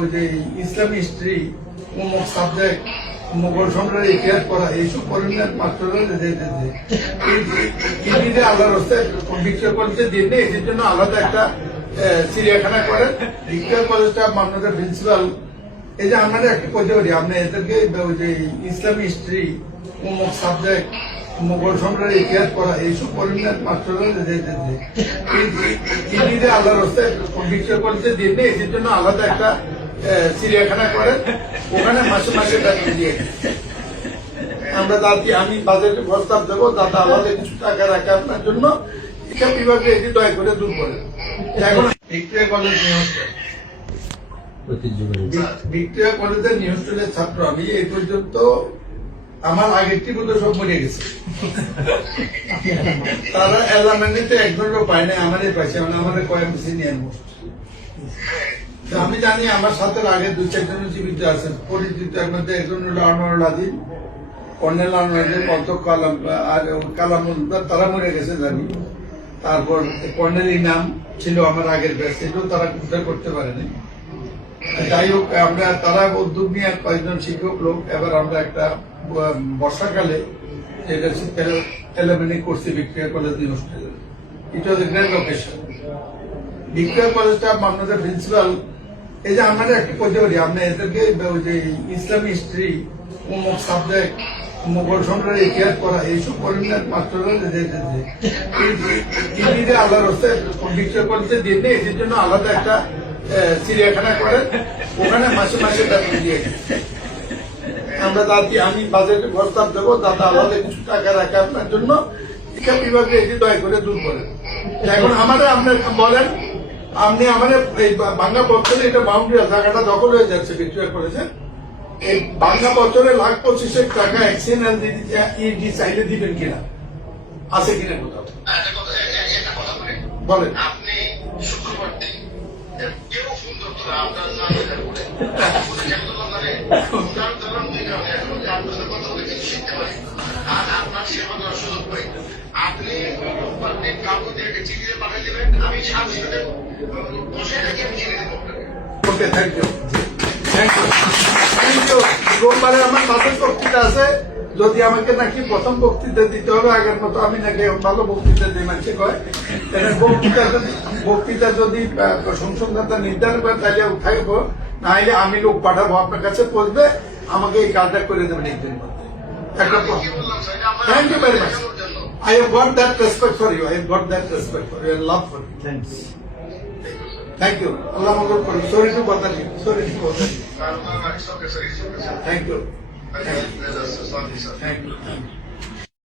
ওই যে ইসলামী হিস্ট্রি, অমুক সাবজেক্ট, মোগল সম্রাটের ইতিহাস পড়া, এইসব পড়েন মাস্টাররা আল্লাহর রাস্তায় ভিক্টোরিয়া কলেজে দিয়ে নেই, এদের জন্য আলাদা একটা চিড়িয়াখানা করেন। ভিক্টোরিয়া কলেজটা মান্যতার প্রিন্সিপাল, এই যে আমরা একটা করতে পারি, আপনি এদেরকে ওই যে ইসলামী হিস্ট্রি, অমুক সাবজেক্ট, মোগল সম্রাটের ইতিহাস পড়া, এইসব পড়েন মাস্টাররা আল্লাহর রাস্তায় ভিক্টোরিয়া কলেজে দিয়ে নেই, এদের জন্য আলাদা একটা চিড়িয়াখানা করেন, ওখানে মাসে মাসে বেতন দিয়ে আমরা দাদি আমি বাজেটে প্রস্তাব দেবো, দাদা আমাদের কিছু টাকা রাখে আপনার জন্য, শিক্ষা বিভাগে এটি দয়া করে দূর করে। এখন ভিক্টোরিয়া কলেজ নিউজ, ভিক্টোরিয়া কলেজের নিউজ টেলের ছাত্র আমি, এই পর্যন্ত আমার আগের টিপুতে সব মরে গেছে, তারা এলামেন্টিতে একজনও পায় না, আমারই পাইছে, আমাদের কয়েক সিনিয়র মোস্ট। আমি জানি আমার সাথে আগে দু চারজন জীবিত আছেন পরিচিত, এর মধ্যে একজন হল আনোয়ারুল আজিম, কর্নেল আনোয়ারুল অন্তক কালাম আর কালামুল, তারা মরে গেছে জানি। তারপর কর্নেল ইনাম ছিল আমার আগের ব্যাচ, সেটাও তারা উদ্ধার করতে পারেনি। যাই হোক, আমরা তারা উদ্যোগ নিয়ে কয়েকজন শিক্ষক লোক, এবার আমরা একটা বর্ষাকালে যেটা শীতকালে এলিমেন্টারি করছি ভিক্টোরিয়া কলেজ হোস্টেলে। ইট ওয়াজ এ গ্রেট লোকেশন। ভিক্টোরিয়া কলেজটা মান্যতার প্রিন্সিপাল, এই যে আমরা একটা করতে পারি, আপনি এদেরকে ওই যে ইসলামী হিস্ট্রি, অমুক সাবজেক্ট, মোগল সম্রাটের ইতিহাস পড়া, এইসব পড়েন মাস্টাররা আল্লাহর রাস্তায় ভিক্টোরিয়া কলেজে দিয়ে নেই, এদের জন্য আলাদা একটা চিড়িয়াখানা করেন, ওখানে মাসে মাসে বেতন দিয়ে আমরা দাদি আমি বাজেটে প্রস্তাব দেবো, দাদা আমাদের কিছু টাকা রাখে আপনার জন্য, শিক্ষা বিভাগে এটি দয়া করে দূর করেন। এখন আমাদের আপনার বলেন, আপনি আমাদের এই বাংলা বছরে এটা বাউন্ডারি জায়গাটা দখল হয়ে যাচ্ছে ভিক্টোরিয়া কলেজে, এই বাংলা বছরে লাখ 25,000 টাকা এক্সিডেন্ট ইডি চাইলে দিবেন কিনা, আছে কিনা কোথাও বলেন। আপনি শুক্রবার দিন কেউ ফোন করতো না, আপনার নাম কথা বলে কিছু শিখতে পারি, আর আপনার সেবা করার সুযোগ পাই। আপনি কাউকে চিঠি পাঠিয়ে দেবেন, আমি সাথে বসে থাকি, আমি চিঠি দেবো আপনাকে। Okay, thank you, thank you, thank you. রোববারে আমার মাসের বক্তৃতা আছে, যদি আমাকে নাকি প্রথম বক্তৃতা দিতে হবে আগের মতো, আমি নাকি ভালো বক্তৃতা দিই মানুষকে কয়, বক্তৃতা যদি সংসদদাতা নির্ধারণ করে তাহলে থাকবো, না হলে আমি লোক পাঠাবো আপনার কাছে, পৌঁছবে, আমাকে এই কাজটা করে দেবেন একদিন মধ্যে। Thank you very much. I have got that respect for you. I have got that respect for you and love for you. Thanks. Thank you. Allah Mangol for you. Sorry to bother you. Sorry to bother you. Thank you. Thank you.